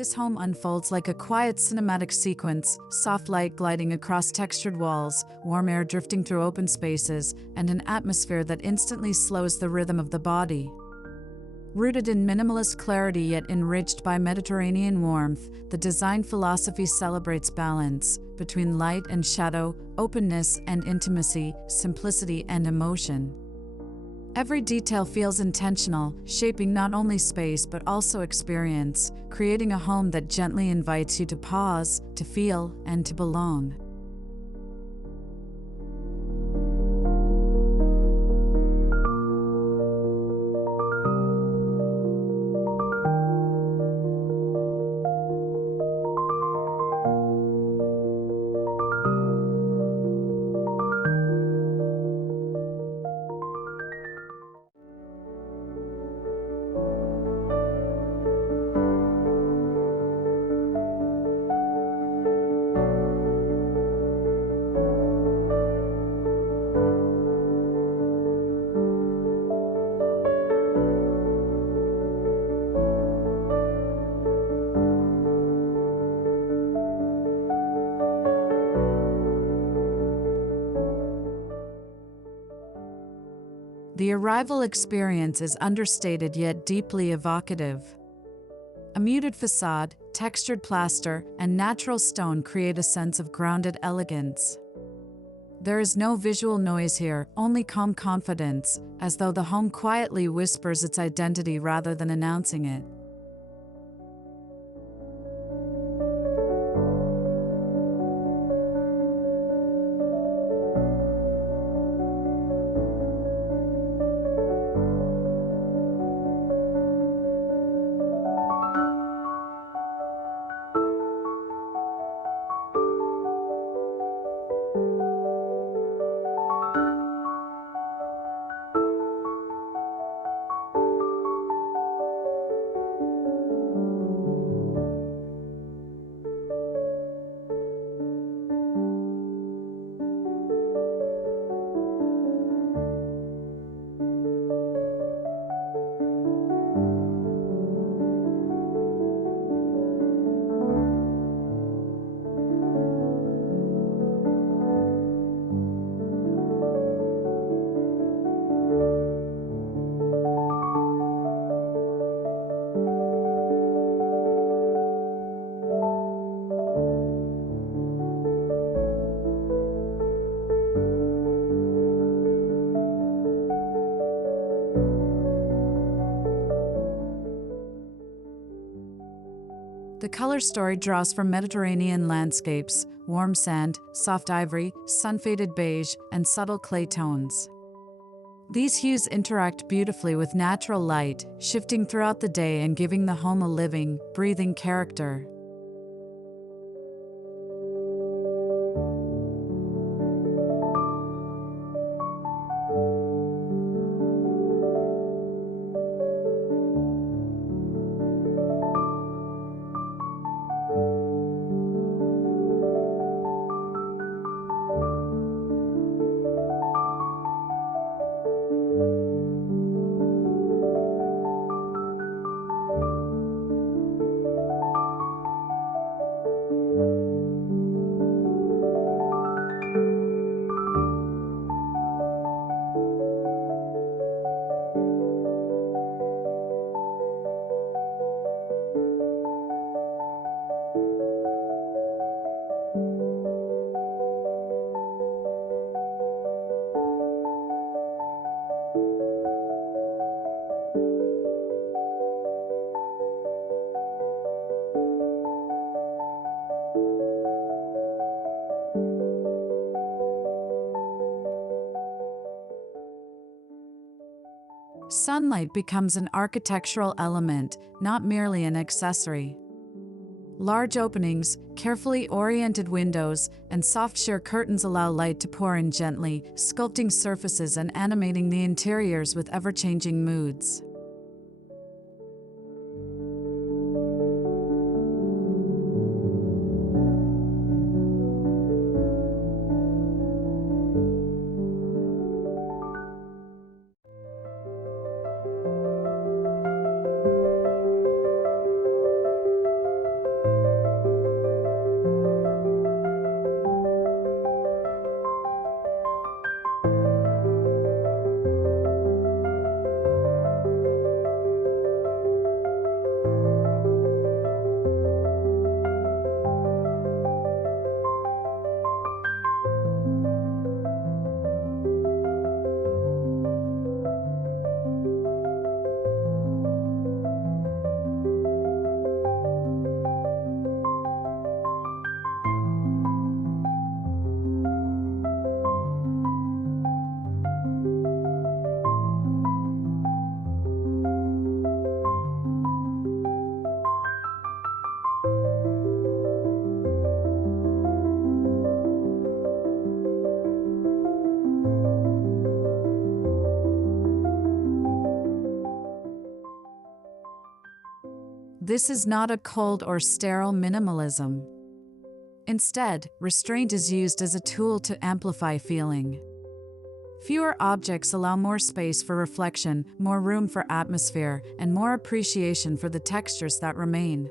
This home unfolds like a quiet cinematic sequence, soft light gliding across textured walls, warm air drifting through open spaces, and an atmosphere that instantly slows the rhythm of the body. Rooted in minimalist clarity yet enriched by Mediterranean warmth, the design philosophy celebrates balance between light and shadow, openness and intimacy, simplicity and emotion. Every detail feels intentional, shaping not only space but also experience, creating a home that gently invites you to pause, to feel, and to belong. The arrival experience is understated yet deeply evocative. A muted facade, textured plaster, and natural stone create a sense of grounded elegance. There is no visual noise here, only calm confidence, as though the home quietly whispers its identity rather than announcing it. The color story draws from Mediterranean landscapes, warm sand, soft ivory, sun-faded beige, and subtle clay tones. These hues interact beautifully with natural light, shifting throughout the day and giving the home a living, breathing character. Sunlight becomes an architectural element, not merely an accessory. Large openings, carefully oriented windows, and soft sheer curtains allow light to pour in gently, sculpting surfaces and animating the interiors with ever-changing moods. This is not a cold or sterile minimalism. Instead, restraint is used as a tool to amplify feeling. Fewer objects allow more space for reflection, more room for atmosphere, and more appreciation for the textures that remain.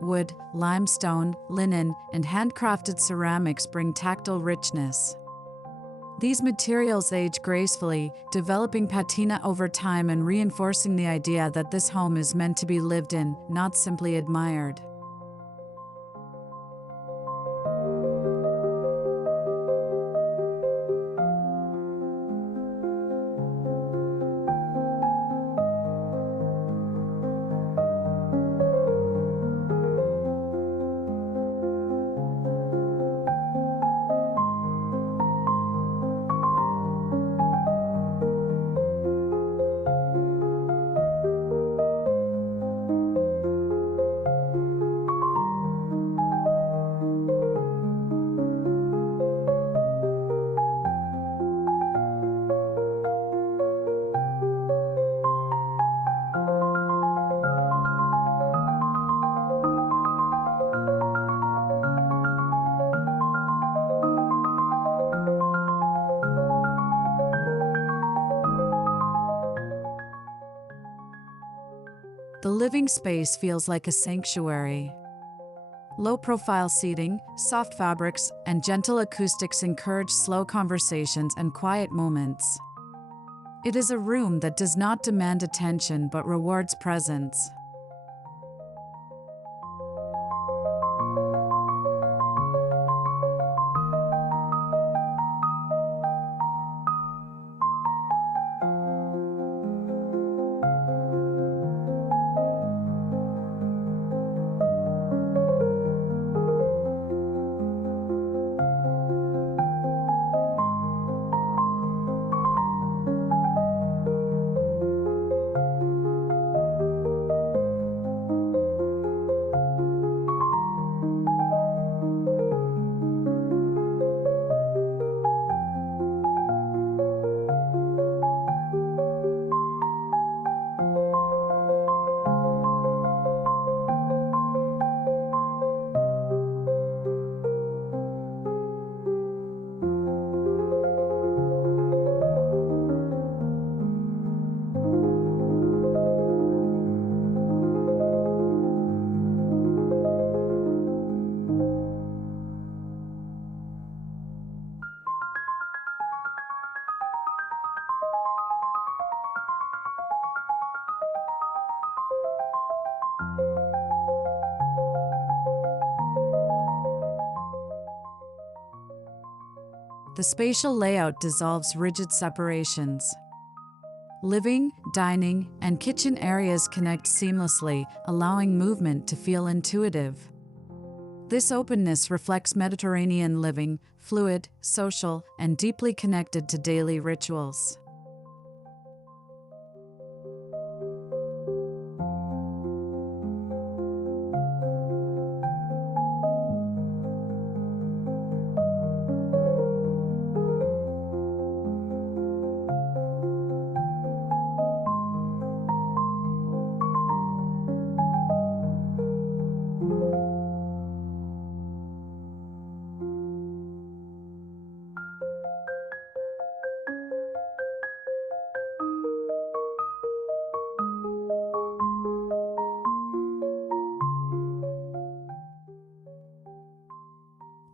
Wood, limestone, linen, and handcrafted ceramics bring tactile richness. These materials age gracefully, developing patina over time and reinforcing the idea that this home is meant to be lived in, not simply admired. The living space feels like a sanctuary. Low-profile seating, soft fabrics, and gentle acoustics encourage slow conversations and quiet moments. It is a room that does not demand attention but rewards presence. The spatial layout dissolves rigid separations. Living, dining, and kitchen areas connect seamlessly, allowing movement to feel intuitive. This openness reflects Mediterranean living, fluid, social, and deeply connected to daily rituals.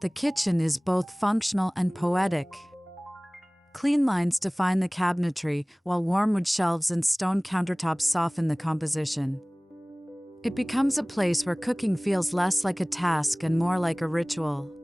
The kitchen is both functional and poetic. Clean lines define the cabinetry, while warm wood shelves and stone countertops soften the composition. It becomes a place where cooking feels less like a task and more like a ritual.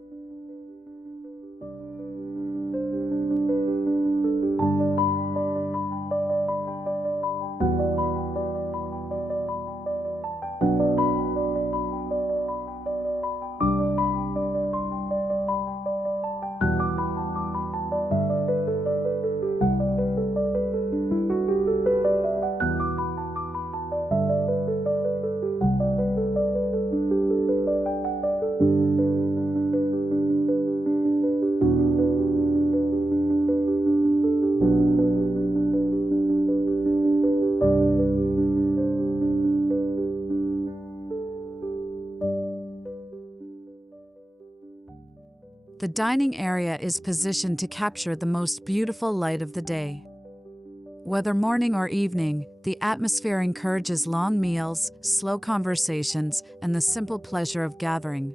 The dining area is positioned to capture the most beautiful light of the day. Whether morning or evening, the atmosphere encourages long meals, slow conversations, and the simple pleasure of gathering.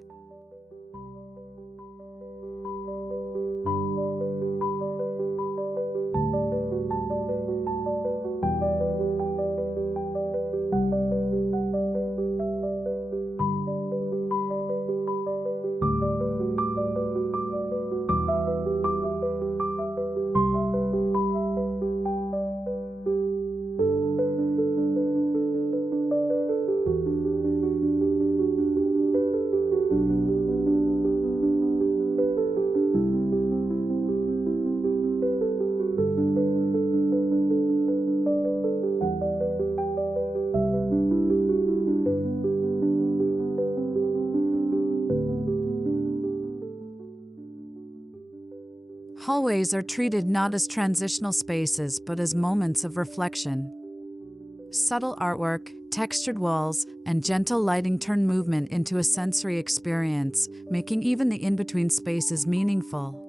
Hallways are treated not as transitional spaces but as moments of reflection. Subtle artwork, textured walls, and gentle lighting turn movement into a sensory experience, making even the in-between spaces meaningful.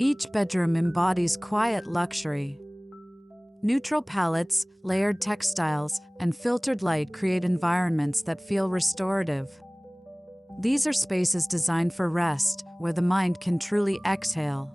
Each bedroom embodies quiet luxury. Neutral palettes, layered textiles, and filtered light create environments that feel restorative. These are spaces designed for rest, where the mind can truly exhale.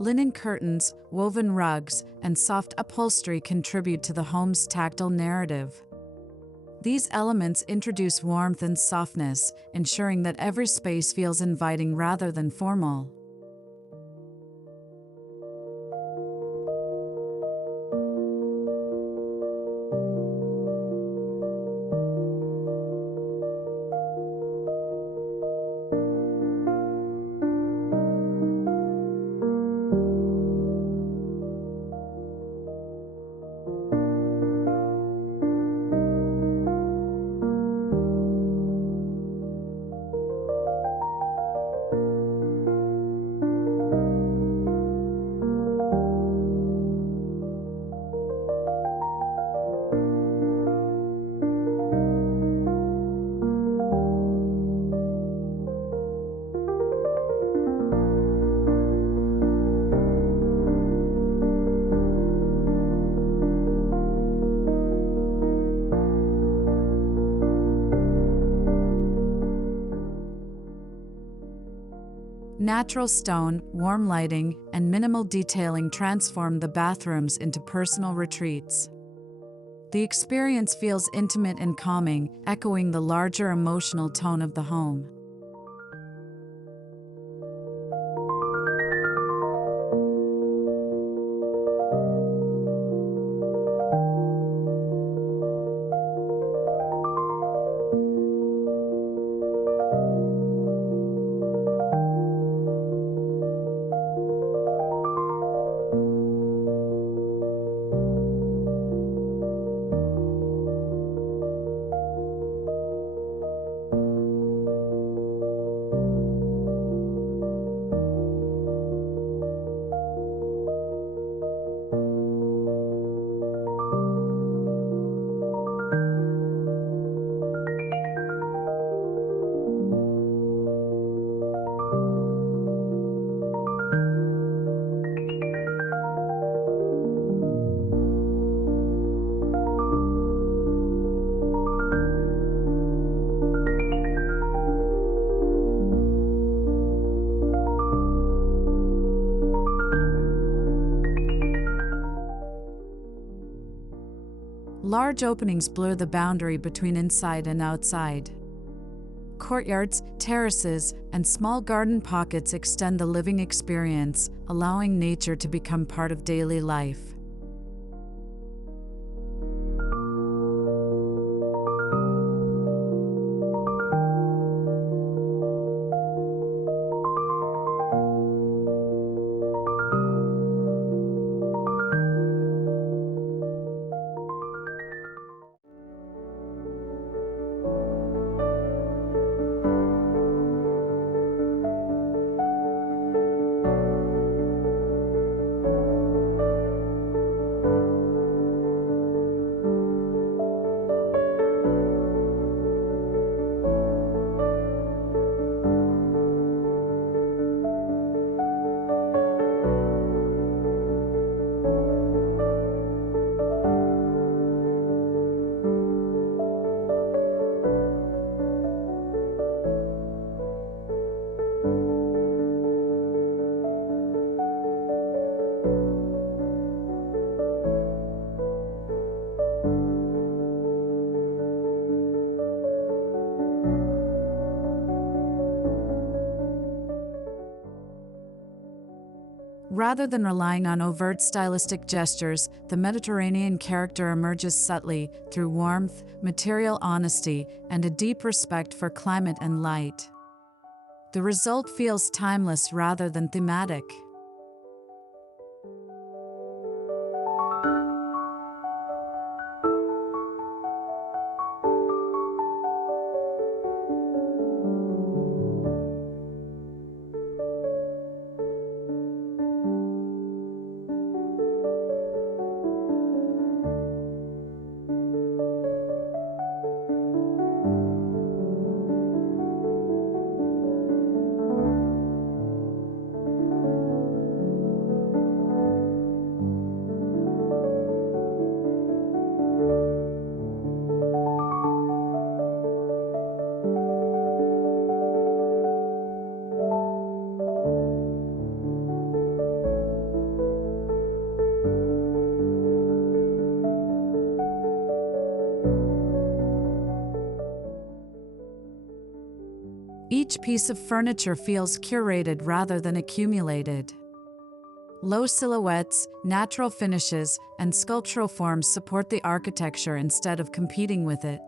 Linen curtains, woven rugs, and soft upholstery contribute to the home's tactile narrative. These elements introduce warmth and softness, ensuring that every space feels inviting rather than formal. Natural stone, warm lighting, and minimal detailing transform the bathrooms into personal retreats. The experience feels intimate and calming, echoing the larger emotional tone of the home. Large openings blur the boundary between inside and outside. Courtyards, terraces, and small garden pockets extend the living experience, allowing nature to become part of daily life. Rather than relying on overt stylistic gestures, the Mediterranean character emerges subtly through warmth, material honesty, and a deep respect for climate and light. The result feels timeless rather than thematic. Each piece of furniture feels curated rather than accumulated. Low silhouettes, natural finishes, and sculptural forms support the architecture instead of competing with it.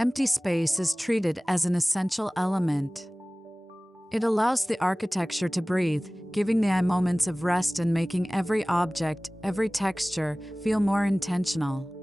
Empty space is treated as an essential element. It allows the architecture to breathe, giving the eye moments of rest and making every object, every texture, feel more intentional.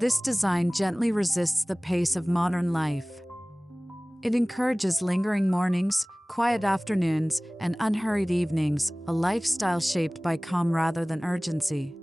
This design gently resists the pace of modern life. It encourages lingering mornings, quiet afternoons, and unhurried evenings, a lifestyle shaped by calm rather than urgency.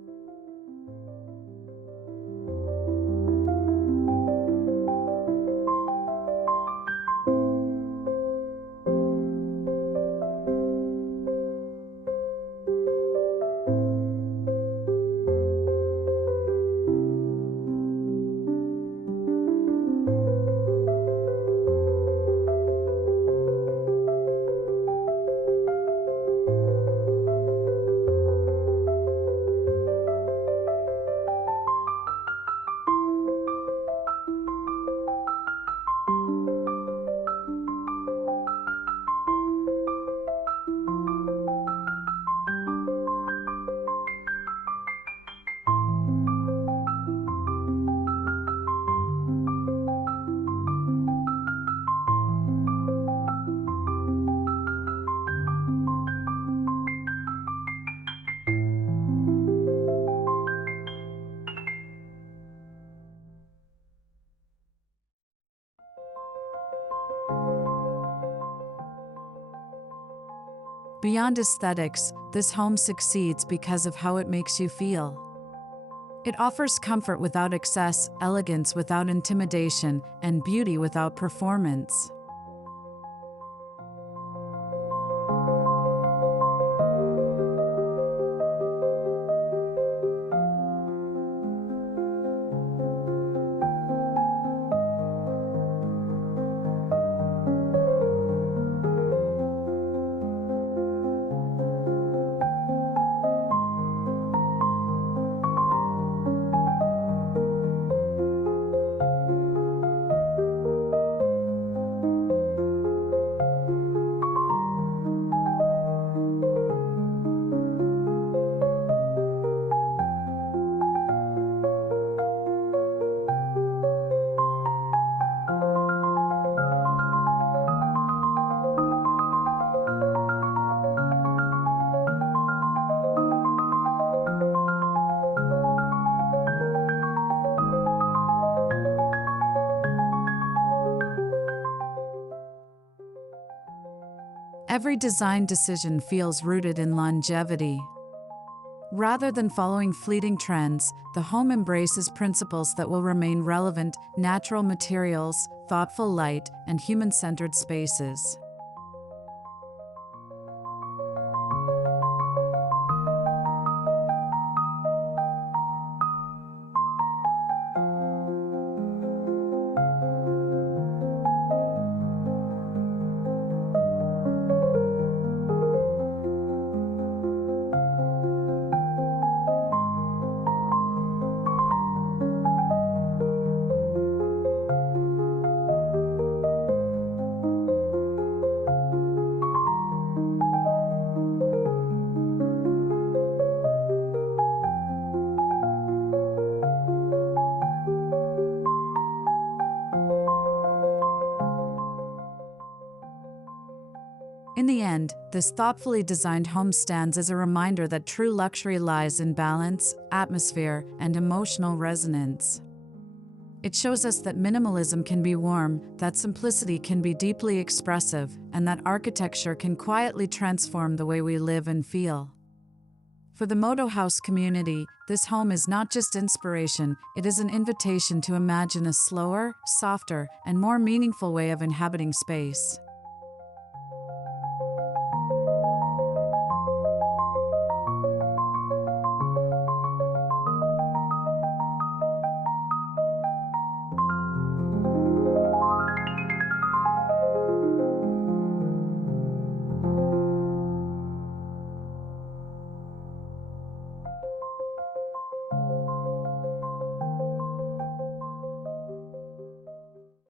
Beyond aesthetics, this home succeeds because of how it makes you feel. It offers comfort without excess, elegance without intimidation, and beauty without performance. Every design decision feels rooted in longevity. Rather than following fleeting trends, the home embraces principles that will remain relevant: natural materials, thoughtful light, and human-centered spaces. In the end, this thoughtfully designed home stands as a reminder that true luxury lies in balance, atmosphere, and emotional resonance. It shows us that minimalism can be warm, that simplicity can be deeply expressive, and that architecture can quietly transform the way we live and feel. For the Modo Haus community, this home is not just inspiration, it is an invitation to imagine a slower, softer, and more meaningful way of inhabiting space.